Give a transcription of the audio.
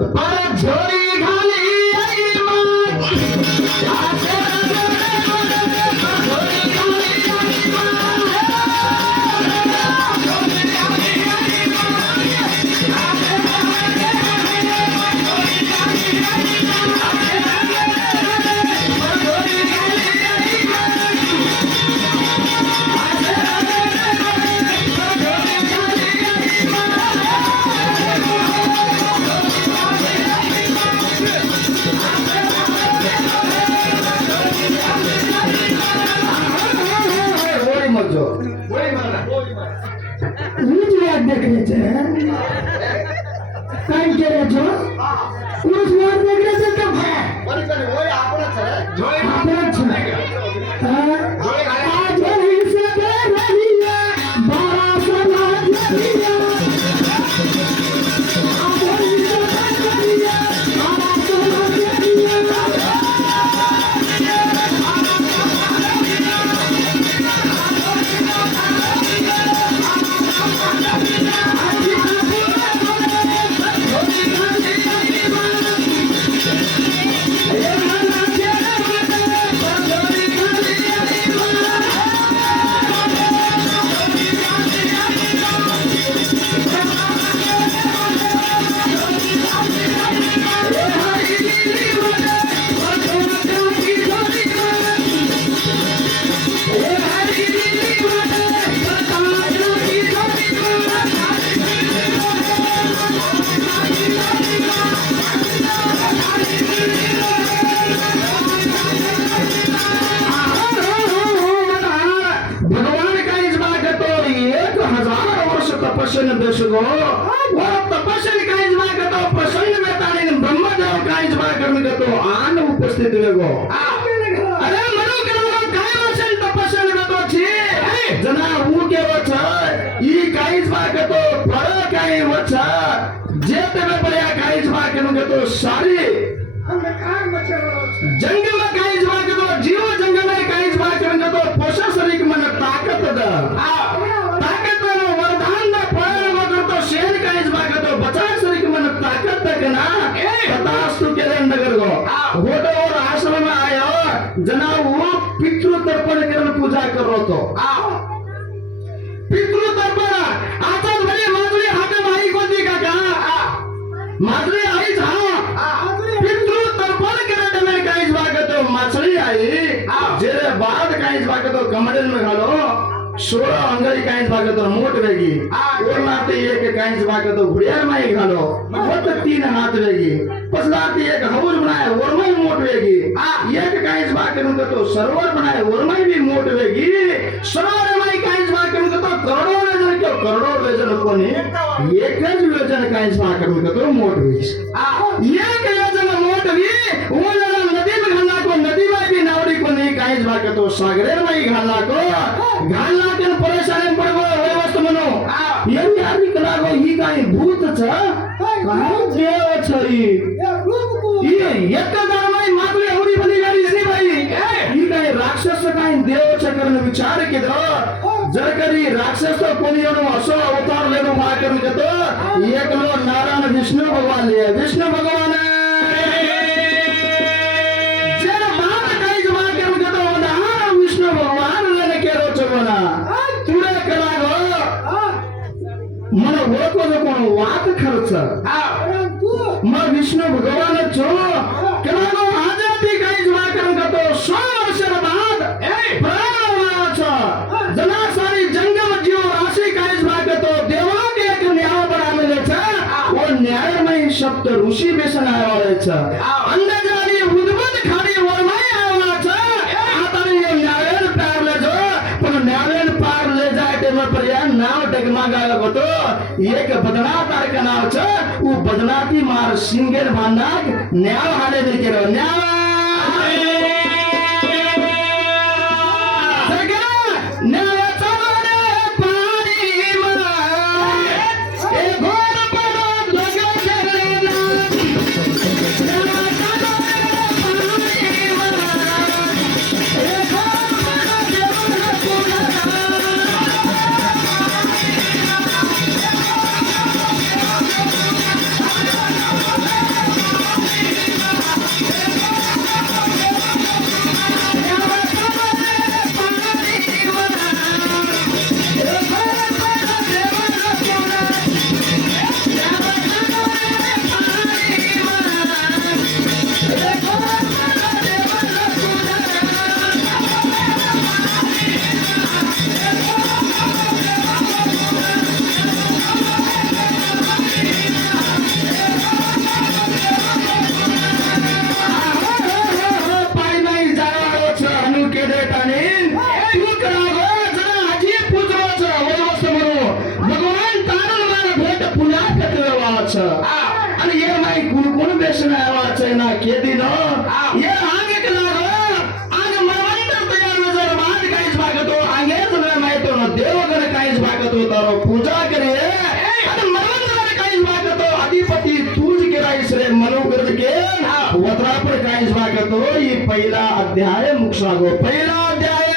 परत झोळी घाली आई मात काय केलं पुरुष वाद देखायचं का तपस्याने बेसगो वो तपस्याने काहीच मागतो प्रसन्न वेताने ब्रह्मदेव काहीच मागतो आन उपस्थित वेगो अरे मनो केवळ काय असेल तपस्याने बेतोची जना ऊ केवच ई काहीच मागतो फळ काही वच जे तेवे पर्या काहीच मागतो सारी जंगल काहीच मागतो जीव जंगल काहीच मागतो पोषा शरीर मन ताकत द होटो और आश्रम में आयो जना वो पितृ तर्पण करने पूजा कर रहा तो पितृ तर्पण आता भले माधुरी हाथे माई को दी का माधुरी आई था पितृ तर्पण करने में काहीच भागतो मछली आई जेरे बाद काहीच भागतो कमरेल में घालो 16 अंगरी काहीच भागतो मोठ वेगी ओरनाते एक काहीच भागतो घुड़ियार माई घालो फक्त 3 हात वेगी पसलाते एक हौज बनाए ओरमाई मोठ वेगी एक काहीच भागतो तो सरोवर बनाए ओरमाई भी मोठ वेगी सरोवर माई काहीच भागतो तो करोड़ों वेजन कोणी एकच वेजन काहीच भागतो मोठ वेगी एक वेजन मोठ वी ओला नदी में घालना को नदी में भी नावड़ी को नहीं काहीच भागतो सागरेर माई घालना को परेशानी पड़गो वे वस्तु मनो यही आदमी कलागो ही काही भूत छ काही देव छ ये एक दारमाई मातले होरी बनी गाड़ी नहीं भाई ही काही राक्षस काही देव छ करने विचार के दो जर करी राक्षस तो कोणी एनो असो अवतार लेनो माकर जतो एकलो नारायण विष्णु भगवान ले विष्णु भगवान जर बात काही जमा कर जतो ना विष्णु भगवान लेने के रो चबना मन ओळखो कोण वात खर्च मग विष्णु भगवान छो केवळ आजादी काही जमा करून करतो 100 वर्ष बाद प्राणवाच जना सारी जंगम जीव राशि काही जमा करतो देवा के एक न्याय बनावेले छ वो न्यायमय शब्द ऋषि बेसन आवाले छ अंधजारी उद्भुत खाडी वरमाई आवाला छ आता ये न्याय पार ले जो पण न्याय पार ले जाए ते में पर्या नाव डगमगाया होतो एक बदनाथ का नाव छ उ बदनाथी मार सिंगेर भानाक न्याव हाले देके रो न्याव आणि ये माई कुणकुण बेसना वाचना केदी न ये आगे के लागो आगे मरवानी तर तयार नजर बाद काहीच भागतो आगे जण माहितो न देवगण काहीच भागतो तारो पूजा करे आणि मरवंदर काहीच भागतो अधिपती तूच केलायस रे मनुकर के वत्रापर काहीच भागतो ही पहिला अध्याय मुक्षागो पहिला अध्याय